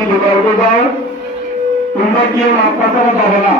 যদি বলতে যাও তোমরা কেউ আপনার ছাড়া যাবে না।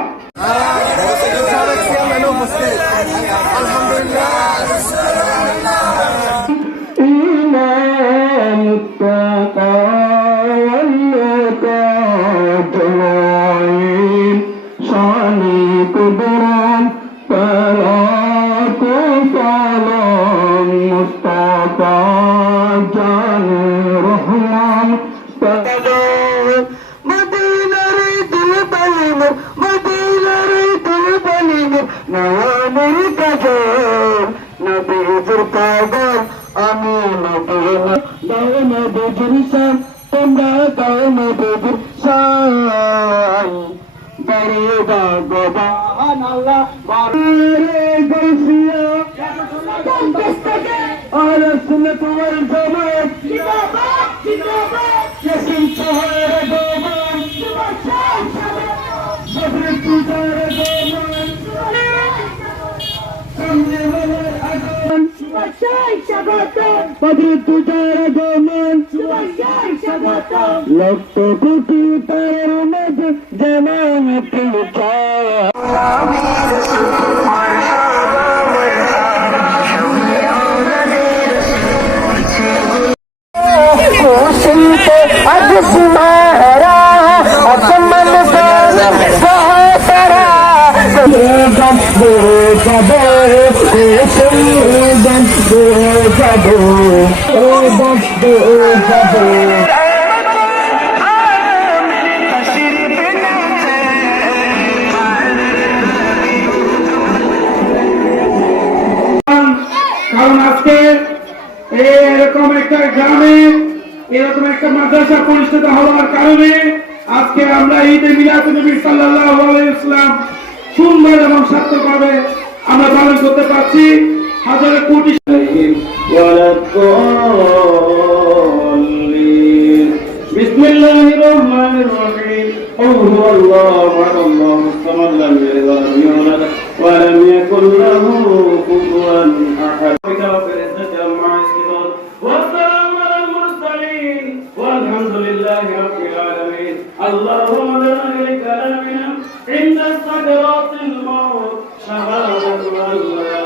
লক্ষ কোটি তার মধ্যে যেমন কারণ আজকে এরকম একটা গ্রামে এরকম একটা মাদ্রাসা প্রতিষ্ঠিত হওয়ার কারণে আজকে আমরা ঈদে মিলাদুন্নবী সাল্লাল্লাহু আলাইহি ওয়াসাল্লাম সুন্দর এবং সার্থকভাবে আমরা পালন করতে পারছি। হাজার কোটি বিসমিল্লাহির রহমানির রহিম قل هو الله احد الله الصمد لم يلد ولم يولد ولم يكن له كفوا احد والسلام على المرسلين والحمد لله رب العالمين اللهم لا شريك لنا عند سكرات الموت شهادة أن لا